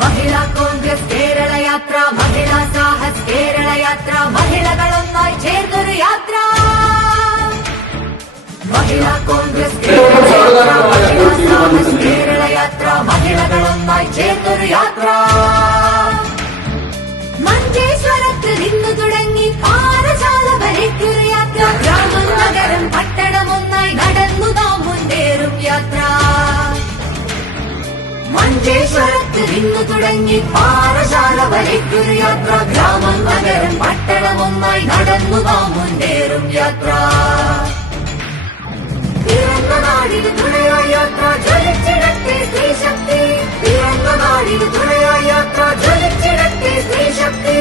മഹിളാ കോൺഗ്രസ് കേരള യാത്ര, മഹിളാ സാഹസ് കേരള യാത്ര, മഹിളകളൊന്നായി ചേർന്നൊരു യാത്ര. മഹിളാ കോൺഗ്രസ് കേരള യാത്ര, മഹിളാ സാഹസ് കേരള യാത്ര, മഹിളകളൊന്നായി ചേർന്നൊരു യാത്ര. മഞ്ചേശ്വരത്ത് നിന്നു തുടങ്ങി പാറശാല വരയ്ക്കൊരു യാത്ര. ഗ്രാമം നഗരം പട്ടണമൊന്നായി നടന്നു നാം മുന്നേറും യാത്ര. മഞ്ചേശ്വരത്ത് നിന്നു തുടങ്ങി പാറശാല വരയ്ക്കൊരു യാത്ര. ഗ്രാമം നഗരം പട്ടണമൊന്നായി നടന്നു നാം മുന്നേറും യാത്ര. പിറന്ന നാടിന് തുണയായി യാത്ര, ജ്വലിച്ചിടട്ടെ സ്ത്രീശക്തി. പിറന്ന നാടിന് തുണയായി യാത്ര, ജ്വലിച്ചിടട്ടെ സ്ത്രീശക്തി.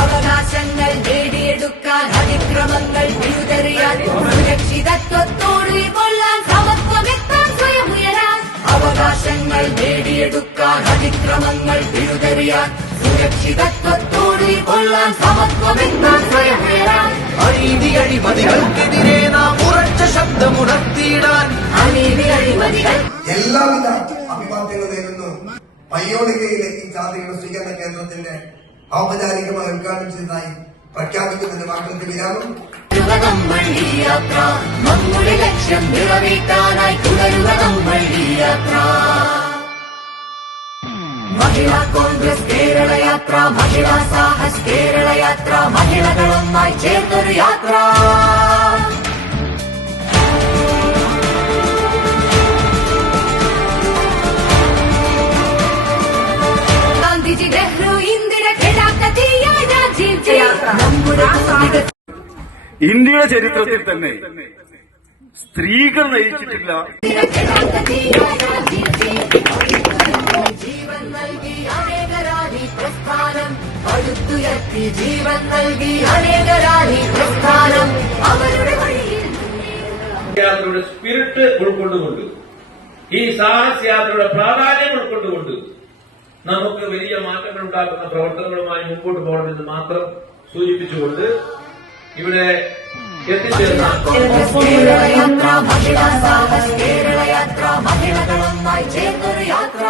അവകാശങ്ങൾ നേടിയെടുക്കാൻ, അതിക്രമങ്ങൾ പിഴുതെറിയാൻ, സുരക്ഷിതത്വത്തോട് കൊള്ളാൻ, സമത്വമെത്താൻ സ്വയം ഉയരാൻ. അവകാശങ്ങൾ നേടിയെടുക്കാൻ, അതിക്രമങ്ങൾ പിഴുതെറിയാൻ, സുരക്ഷിതത്വത്തോട് കൊള്ളാൻ, സമത്വമെത്താൻ സ്വയം ഉയരാൻ. അനീതി അഴിമതികൾക്കെതിരെ നാം ഉറച്ച ശബ്ദമുണർത്തിയിടാൻ. അനീതി അഴിമതികൾ എല്ലാവിധ അഭിവാദ്യങ്ങൾ നേരുന്നു. പയ്യോളികയിലെ ഈ ജാതിയുടെ സ്വീകരണ കേന്ദ്രത്തിന്റെ ഔപചാരികമായി ഉദ്ഘാടനം ചെയ്തതായി പ്രഖ്യാപിക്കുന്നതിന്റെ വാക്കുകൾക്ക് വിരാമം. നമ്മൾ ഈ യാത്ര, നമ്മുടെ ലക്ഷ്യം നിറവേറ്റാനായി തുടരുക നമ്മൾ ഈ യാത്ര. മഹിളാ കോൺഗ്രസ് കേരള യാത്ര, മഹിളാ സാഹസ് കേരള യാത്ര, മഹിളകളൊന്നായി ചേർന്നൊരു യാത്ര. ഗാന്ധിജി, നെഹ്റു, ഇന്ദിര, ഖിലാഫത്തിയായ രാജീവ് ജയ. നമ്മുടെ ഇന്ത്യയുടെ ചരിത്രത്തിൽ തന്നെ സ്ത്രീകൾ നയിച്ചിട്ടില്ല. ജീവൻ നൽകി അനേകരാണി പ്രസ്ഥാനം, പടുത്തുയർത്തി ജീവൻ നൽകി അനേകരാണി പ്രസ്ഥാനം. അവരുടെ വഴിയിൽ യാത്രയുടെ സ്പിരിറ്റ് ഉൾക്കൊണ്ടുകൊണ്ട്, ഈ സാഹസ് യാത്രയുടെ പ്രാധാന്യം ഉൾക്കൊണ്ടുകൊണ്ട് നമുക്ക് വലിയ മാറ്റങ്ങൾ ഉണ്ടാക്കുന്ന പ്രവർത്തനങ്ങളുമായി മുമ്പോട്ട് പോകണമെന്ന് മാത്രം സൂചിപ്പിച്ചുകൊണ്ട് ഇവിടെ എത്തിച്ചേർന്ന കേരള യാത്ര, മഹിളാ സാഹസ് കേരള യാത്ര, മഹിളകളൊന്നായി ചേർന്നൊരു യാത്ര.